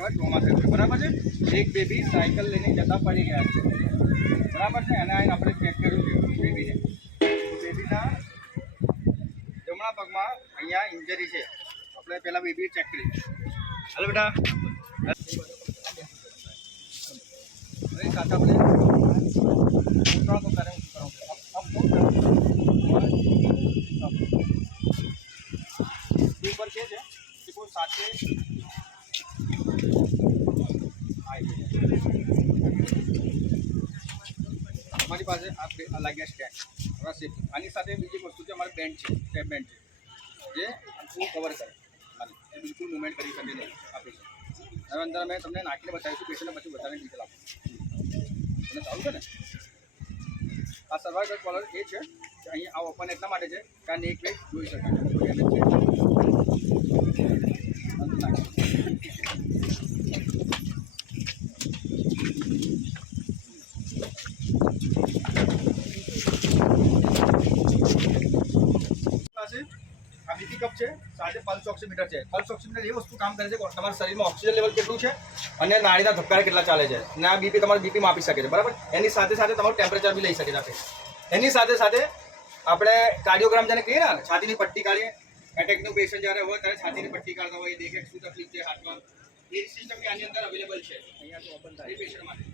કહેવાય ટ્રોમા થયો છે, બરાબર છે। એક બેબી સાયકલ લઈને જતા પડી ગયા છે, બરાબર છે। એના આવીને આપણે ચેક કર્યું છે બેબીને, બેબીના જમણા પગમાં અહીંયા ઇન્જરી છે। આપણે પહેલાં બેબી ચેક કરી। હાલો બેટા, સાથે આપણે ઉતરાણ તો કરે ઉપર કે છે કે કોઈ સાથે हमारी पास लागे स्टैंड थोड़ा सेफ आनी साथे बीजी वस्तु है हमारे बेंच है स्टेप बेंच है जे कवर करे बिल्कुल मूवमेंट करी सके नहीं आप अंदर मैं तमने नाखीने बतावीशुं पेशेंटने पछी बताने डिटेल आपो तमने चालू छे ने आ सर्वाइकल कॉलर ए छे के अहीं आ ओपन એટલા માટે છે કે આ નેક વેક જોઈ શકાય आ बीपी कप है साथ पल्स ऑक्सीमीटर है। पल्स ऑक्सीमीटर ये वस्तु काम करे तमारा शरीर में ऑक्सीजन लेवल केटलुं छे अने नाड़ीना धबकारा केटला चाले छे ने आ बीपी तमारुं बीपी मापी शके छे, बराबर। एनी साथे साथे तमारुं टेम्परेचर भी लई शके छे। एनी साथे साथे આપણે કાર્ડિયોગ્રામ જેને કહીએ ને છાતીની પટ્ટી કાઢીએ એટેકનું પેશન્ટ જ્યારે હોય ત્યારે છાતીની પટ્ટી કાઢતા હોય દેખે શું તકલીફ છે હાથમાં એ સિસ્ટમ કે આની અંદર અવેલેબલ છે અહીંયા તો ઓપન થાય એ પેશન્ટ માટે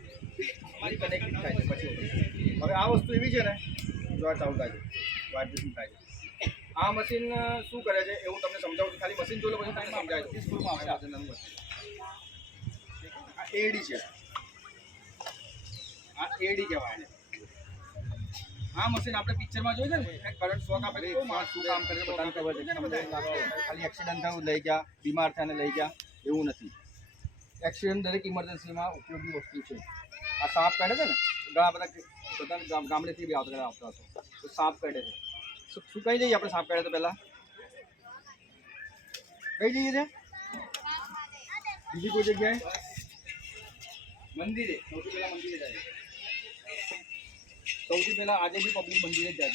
અમારી કનેક્ટિંગ થાય છે પછી હવે આ વસ્તુ એવી છે ને જો આ ચાલુ થાય છે વાઇબ્રેશન થાય છે આ મશીન શું કરે છે એવું તમને સમજાવું છું ખાલી મશીન જોઈ લો પછી તમને સમજાય છે સ્કૂલમાં આવે છે આ એડી છે આ એડી કહેવાય ને हाँ मशीन आपने पिक्चर में जोई ने करंट शॉक आपे तो माणस શું કામ કરે બધાને ખબર છે ખાલી એક્સિડન્ટ થયું લઈ ગયા બીમાર થયાને લઈ ગયા એવું નથી। એક્સિડન્ટ દરેક ઇમરજન્સીમાં ઉપયોગી વસ્તુ છે। આ સાપ કાઢે છે ને ઘણા બધા ગામડેથી બી આવતા હશો તો સાપ કાઢે છે શું કઈ જઈએ આપણે સાપ કાઢે તો પહેલાં કઈ જઈએ છે બીજી કોઈ જગ્યાએ મંદિરે સૌથી પહેલાં મંદિરે જાય સૌથી પહેલાં આજે બી પબ્લિક મંદિરે જ જાય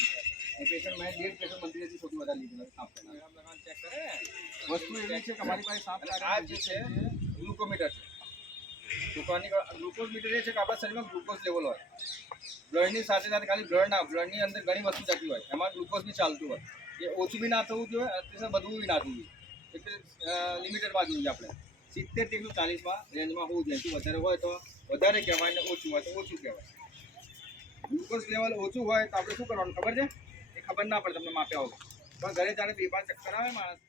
છે પેશન્ટ મેં 1.5 પેશન્ટ મંદિરેથી સૌથી વધારે લીધેલા સાપ કરનાર ચેક કરે વસ્તુ એવી છે કે અમારી પાસે સાપ આ જે છે ગ્લુકોમીટર છે દુકાનની ગ્લુકોઝ મીટર એ છે કે આપણા શરીરમાં ગ્લુકોઝ લેવલ હોય બ્લડની સાથે સાથે ખાલી બ્લડ ના બ્લડની અંદર ઘણી વસ્તુ જતી હોય એમાં ગ્લુકોઝ બી ચાલતું હોય એ ઓછું બી ના થવું જોઈએ અત્યારે બધું બી ના થવું જોઈએ એટલે લિમિટેડમાં જોઈએ આપણે 70 થી 40માં રેન્જમાં હોવું જોઈએ વધારે હોય તો વધારે કહેવાય ને ઓછું હોય તો ઓછું કહેવાય। ગ્લુકોઝ લેવલ ઓછું હોય તો આપણે શું કરવાનું ખબર છે એ ખબર ના પડે તમને માપ્યા હોય પણ ઘરે જ્યારે 2-5 ચક્કર આવે માણસ